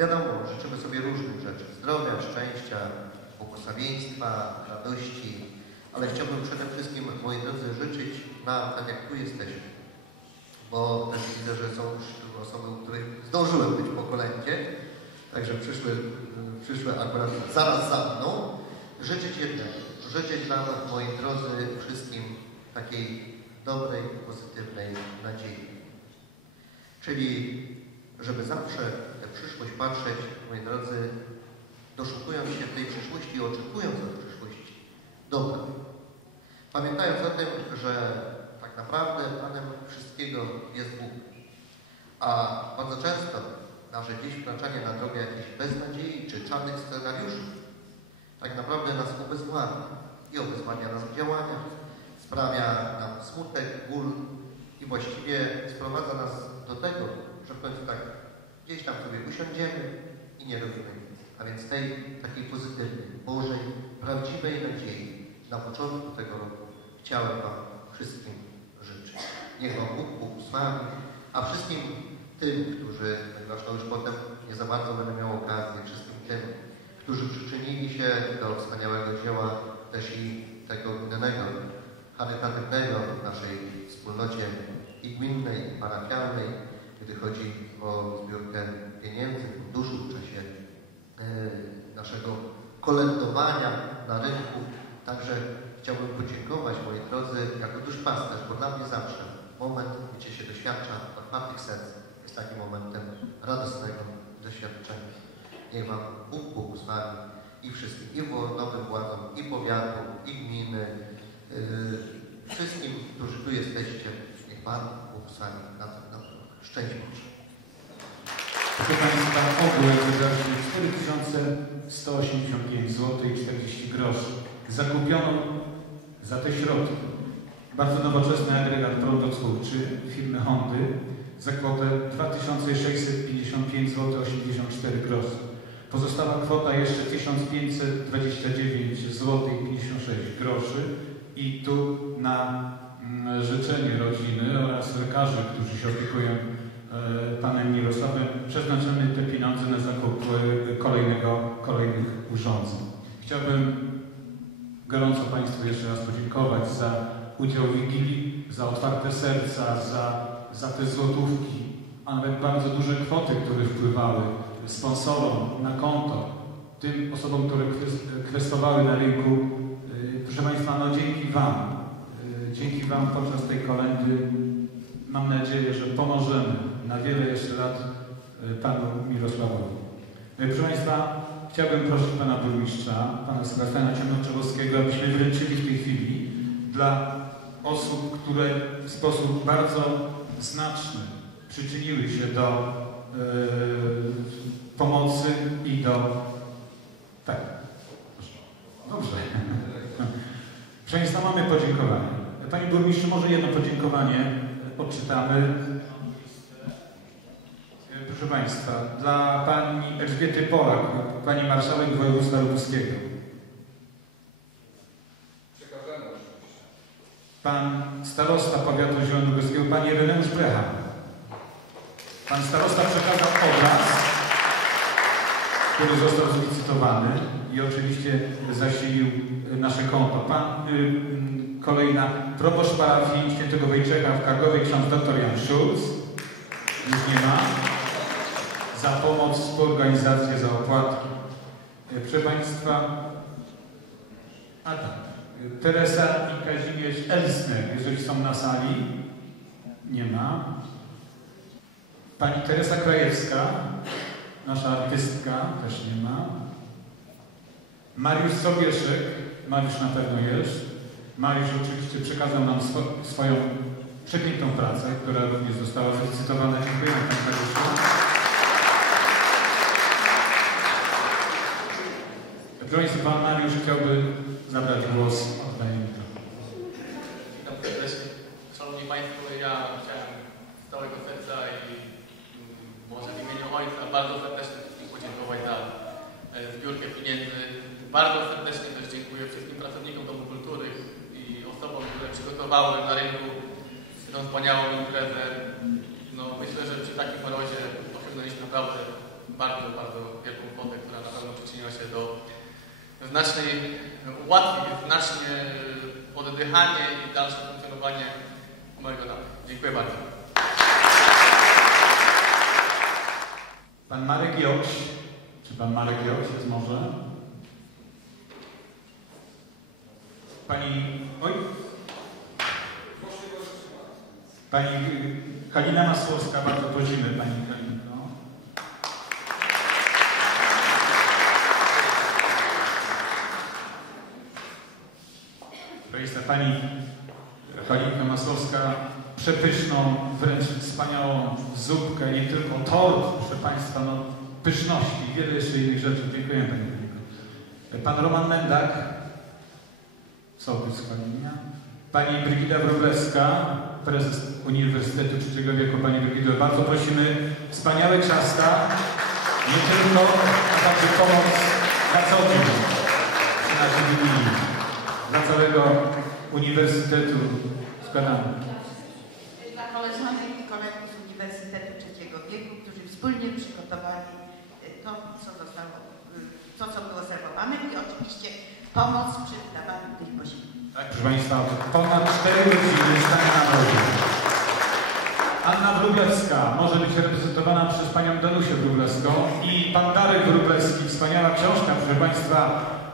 Wiadomo, życzymy sobie różnych rzeczy. Zdrowia, szczęścia, błogosławieństwa, radości, ale chciałbym przede wszystkim, moi drodzy, życzyć nam, tak jak tu jesteśmy. Bo też widzę, że są już osoby, u których zdążyłem być po kolędzie, także przyszły, przyszły akurat zaraz za mną. Życzyć jednego, życzyć nam, moi drodzy, wszystkim takiej dobrej, pozytywnej nadziei. Czyli, żeby zawsze przyszłość patrzeć, moi drodzy, doszukując się tej przyszłości i oczekując od przyszłości dobra. Pamiętając o tym, że tak naprawdę Panem wszystkiego jest Bóg. A bardzo często nasze gdzieś wkraczanie na drogę jakiejś beznadziei czy czarnych scenariuszy tak naprawdę nas obezwładnia i obezwładnia nas w działaniach, sprawia nam smutek, ból i właściwie sprowadza nas do tego, że w końcu tak gdzieś tam sobie usiądziemy i nie robimy nic. A więc tej takiej pozytywnej, Bożej, prawdziwej nadziei na początku tego roku chciałem Wam wszystkim życzyć. Niech Wam Bóg błogosławi, a wszystkim tym, którzy, ponieważ już potem nie za bardzo będę miał okazję, wszystkim tym, którzy przyczynili się do wspaniałego dzieła też i tego innego, charytatywnego w naszej wspólnocie i gminnej, i parafialnej, gdy chodzi o zbiórkę pieniędzy, funduszu w czasie e, naszego kolędowania na rynku. Także chciałbym podziękować, moi drodzy, jako duszpasterz, bo dla mnie zawsze moment, gdzie się doświadcza otwartych serc, jest takim momentem radosnego doświadczenia. Niech Wam Bóg błogosławi i wszystkim, i nowym władzom, i powiatu, i gminy, yy, wszystkim, którzy tu jesteście. Niech Pan błogosławi na na Szczęść Boże. Proszę Państwa, ogół wydarzy 4185 zł i 40 groszy. Zakupiono za te środki bardzo nowoczesny agregat prądotwórczy firmy Hondy za kwotę 2655 zł 84 groszy. Pozostała kwota jeszcze 1529 zł 56 groszy i tu na mm, życzenie rodziny oraz lekarzy, którzy się opiekują panem Mirosławem, przeznaczymy te pieniądze na zakup e, kolejnego, kolejnych urządzeń. Chciałbym gorąco Państwu jeszcze raz podziękować za udział w Wigilii, za otwarte serca, za, za te złotówki, a nawet bardzo duże kwoty, które wpływały sponsorom na konto, tym osobom, które kwestowały na rynku. Y, proszę Państwa, no dzięki Wam, dzięki Wam podczas tej kolendy mam nadzieję, że pomożemy na wiele jeszcze lat y, Panu Mirosławowi. Proszę Państwa, chciałbym prosić Pana Burmistrza, Pana Sebastiana Ciemnoczewowskiego, abyśmy wręczyli w tej chwili dla osób, które w sposób bardzo znaczny przyczyniły się do pomocy i do... Tak. Dobrze. Proszę Państwa, mamy podziękowanie. Panie Burmistrzu, może jedno podziękowanie odczytamy. Proszę Państwa, dla Pani Elżbiety Polak, Pani Marszałek Województwa Lubuskiego. Pan starosta powiatu zielonogórskiego, Pani Reneusz Brecha. Pan starosta przekazał obraz, który został zlicytowany i oczywiście zasilił nasze konto. Pan, y, kolejna proboszcz parafii świętego w Kargowie, ksiądz dr Jan Schulz. Już nie ma. Za pomoc, współorganizację, za opłatki. Y, proszę Państwa, a tak. Teresa i Kazimierz Elsner, jeżeli są na sali. Nie ma. Pani Teresa Krajewska, nasza artystka, też nie ma. Mariusz Sobieszek, Mariusz na pewno jest. Mariusz oczywiście przekazał nam swo swoją przepiękną pracę, która również została zlicytowana. Dziękuję Panie Mariuszu. Proszę Państwa, Pan Mariusz chciałby zabrać głos. Oddaję mikrofon. Witam serdecznie. Szanowni Państwo, ja chciałem z całego serca i może w imieniu Ojca bardzo serdecznie wszystkim podziękować za e, zbiórkę pieniędzy. Bardzo serdecznie też dziękuję wszystkim pracownikom Domu Kultury i osobom, które przygotowały na rynku tę wspaniałą imprezę. No, myślę, że przy takim mrozie osiągnęliśmy naprawdę bardzo, bardzo wielką kwotę, która na pewno przyczyniła się do znacznej ułatwień, znacznie oddychanie i dalsze funkcjonowanie mojego domu. Dziękuję bardzo. Pan Marek Jokś. Czy pan Marek Jokś jest może? Pani... Oj. Pani Halina Masłowska, bardzo prosimy Pani Halinko. To Pani Halinka Masłowska, przepyszną, wręcz wspaniałą zupkę, nie tylko tort, proszę Państwa, no pyszności i wiele jeszcze innych rzeczy. Dziękuję Pani Halinko. Pan Roman Mendak, sołtys Chwalenia. Pani Brygida Wróblewska, prezes Uniwersytetu Trzeciego Wieku. Pani Brygido, bardzo prosimy wspaniałe ciasta, nie tylko, a także pomoc na co dzień naszej Wigilii. Dla całego Uniwersytetu składamy. Dla koleżanek i kolegów z Uniwersytetu Trzeciego Wieku, którzy wspólnie przygotowali y, to, co zostało, y, to, co było serwowane i oczywiście pomoc przy wydawaniu tych posiłków. Tak, proszę Państwa, ponad 4 godziny stanie na wodzie. Anna Wróblewska może być reprezentowana przez panią Danusię Wróblewską i pan Darek Wróblewski, wspaniała książka, proszę Państwa,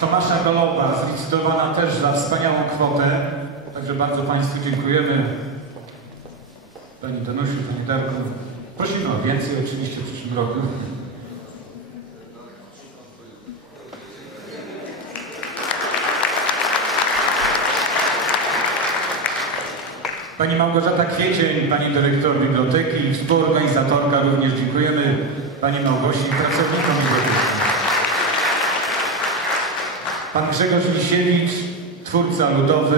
Tomasza Goloba, zlicytowana też za wspaniałą kwotę. Także bardzo Państwu dziękujemy. Pani Danusiu, Pani Darku. Prosimy o więcej oczywiście w przyszłym roku. Pani Małgorzata Kwiecień, Pani Dyrektor Biblioteki, współorganizatorka, również dziękujemy Pani Małgosi i pracownikom biblioteki. Pan Grzegorz Lisiewicz, twórca ludowy,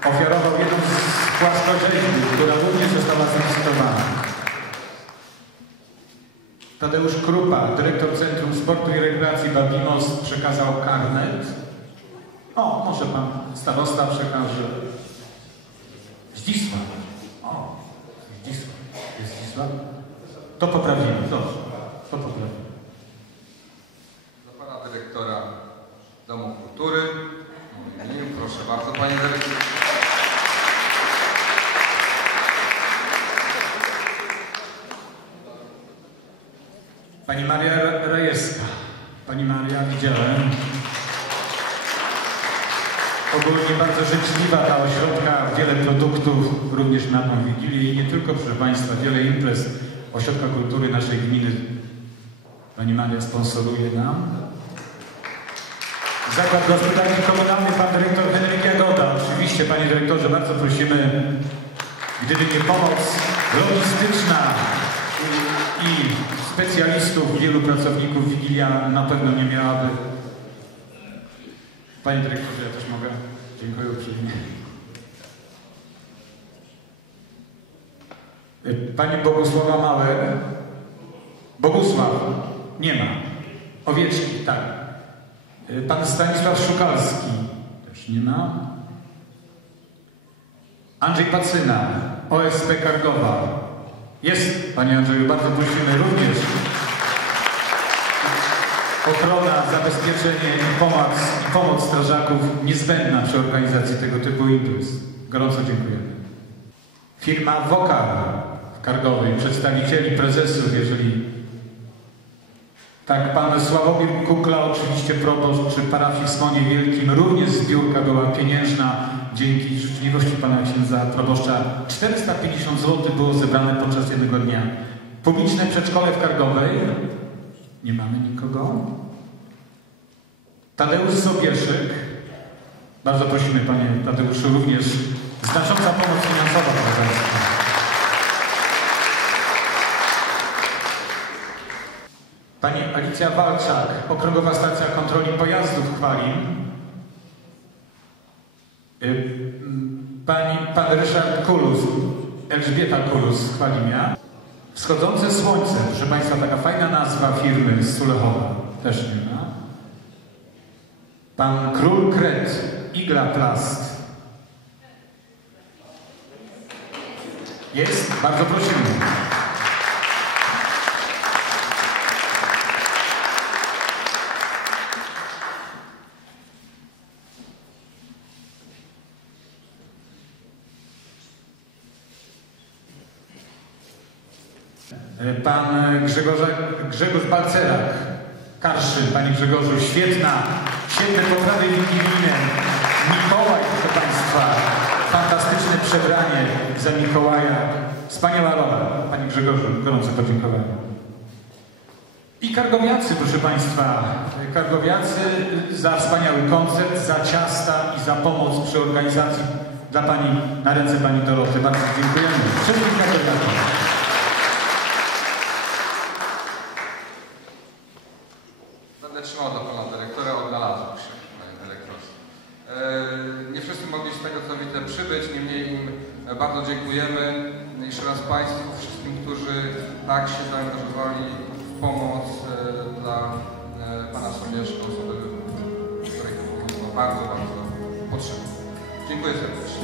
ofiarował jedną z płaskorzeźbi, która również została zlicytowana. Tadeusz Krupa, dyrektor Centrum Sportu i Rekreacji Babimos, przekazał karnet. O, może pan starosta przekaże. Zdzisław. O, Zdzisław. Jest Zdzisław? To poprawimy, dobrze. To poprawimy. Dla pana dyrektora Domu Kultury. w moim imieniu Proszę bardzo, panie dyrektorze. Pani Maria Rejewska. Pani Maria, widziałem. Ogólnie bardzo życzliwa ta ośrodka, wiele produktów również na tą Wigilię i nie tylko, proszę Państwa, wiele imprez Ośrodka Kultury naszej gminy Pani Maria sponsoruje nam. Zakład Gospodarki Komunalnej, Pan Dyrektor Henryk Jagoda. Oczywiście, Panie Dyrektorze, bardzo prosimy, gdyby nie pomoc logistyczna i specjalistów, wielu pracowników Wigilia na pewno nie miałaby. Panie Dyrektorze, ja też mogę. Dziękuję uprzejmie. Pani Bogusława Małe. Bogusław. Nie ma. Owieczki, tak. Pan Stanisław Szukalski. Też nie ma. Andrzej Pacyna. OSP Kargowa. Jest, Panie Andrzeju, bardzo prosimy również. Ochrona, zabezpieczenie i pomoc, pomoc strażaków niezbędna przy organizacji tego typu imprez. Gorąco dziękujemy. Firma Wokal w Kargowej, przedstawicieli prezesów, jeżeli tak, pan Sławomir Kukla, oczywiście proboszcz przy parafii Wielkim, również zbiórka była pieniężna dzięki życzliwości pana księdza proboszcza. 450 zł było zebrane podczas jednego dnia. Publiczne przedszkole w Kargowej. Nie mamy nikogo. Tadeusz Sobieszyk. Bardzo prosimy panie Tadeuszu, również znacząca pomoc finansowa państwa. Pani Alicja Walczak, Okręgowa Stacja Kontroli Pojazdów Chwalin. Y, Pani, pan Ryszard Kulus, Elżbieta Kulus z Chwalimia. Wschodzące Słońce, proszę Państwa, taka fajna nazwa firmy z Sulechowa. Też nie ma. Pan Król Kret, Igla Plast. Jest? Bardzo prosimy. Pan Grzegorz, Grzegorz Balcerak, Karszy, Panie Grzegorzu, świetna, świetne poprawy wigilijne. Mikołaj, proszę Państwa, fantastyczne przebranie za Mikołaja. Wspaniała rola, Panie Grzegorzu, gorące podziękowania. I kargowiacy, proszę Państwa, kargowiacy za wspaniały koncert, za ciasta i za pomoc przy organizacji dla Pani, na ręce Pani Doroty. Bardzo dziękujemy. Wszystkim kargowiakom. Będę trzymał do pana dyrektora, odnalazł się, panie dyrektorze. E, Nie wszyscy mogli z tego przybyć, niemniej im bardzo dziękujemy. Jeszcze raz Państwu, wszystkim, którzy tak się zaangażowali w pomoc e, dla e, pana Somieszko, osoby, której to bardzo, bardzo potrzebne. Dziękuję serdecznie.